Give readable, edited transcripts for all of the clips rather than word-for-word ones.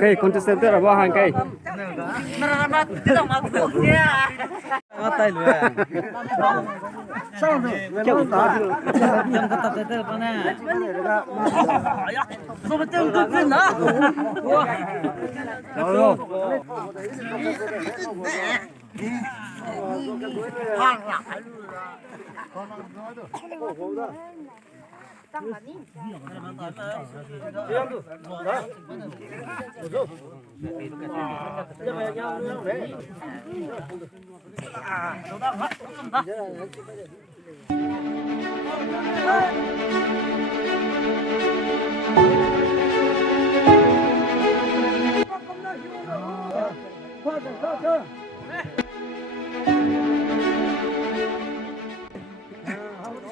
cây con tên là bao hàng cây tay lùi sao rồi chồng ta chồng ta tập tới con nè không có tiếng cực lên nữa rồi hàng lại tăng là ní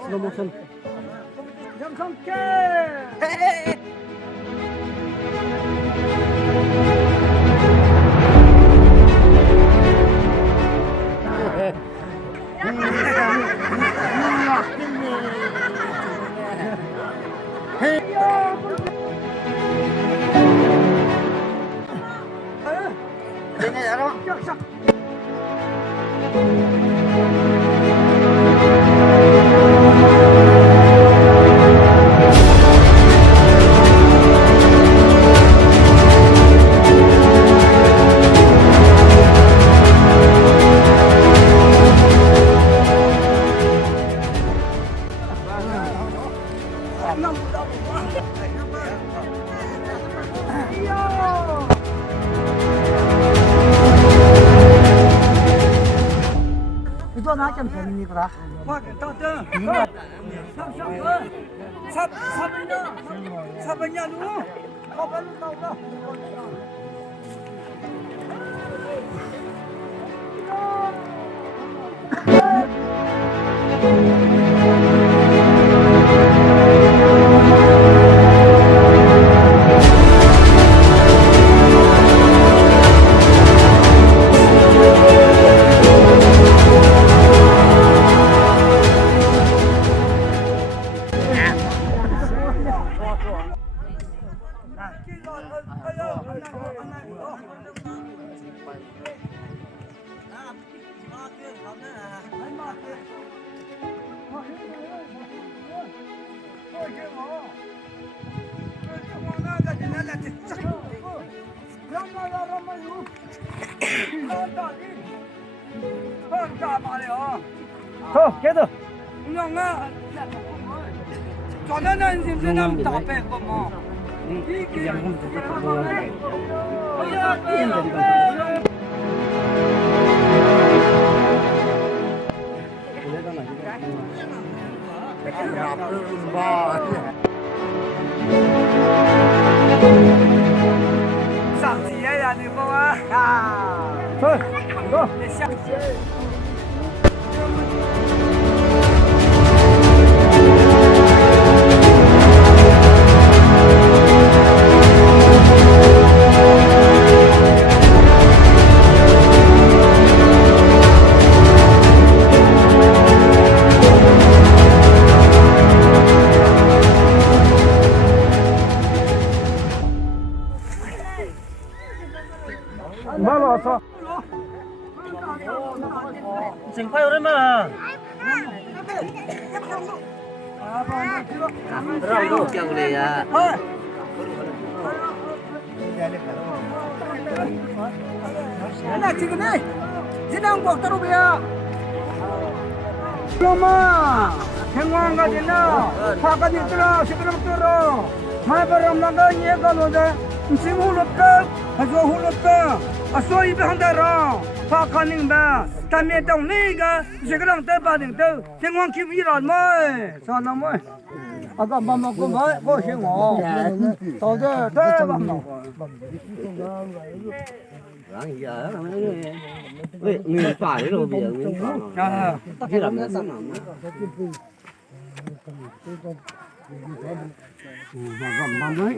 slow motion Jump some care. 이거 나 좀 재밌니까 사번이야 누구? thôi kết rồi 운영아 저는 심지는 다 빼고 뭐 이게上街呀你不啊thôi go malo sao 지금 파요 얼마 Rau kêu kìa à. 나 지금 해 지난 거 따로 배야 엄마 행왕 가지나 파까지 들어 시끄럽 들어 마이바람 나가 얘가 너다 지금 홀었다 아주 홀었다 아 소이 한다라 파카닝 바 담에 동 내가 시끄럽 때 받은 때 행왕 기비란 뭐 사나 뭐 아까 밥 먹고 뭐 행어 더더 밥 먹고 Ráng giờ người phải rồi bây giờ người phải chứ làm là sao làm mà gầm bằng đấy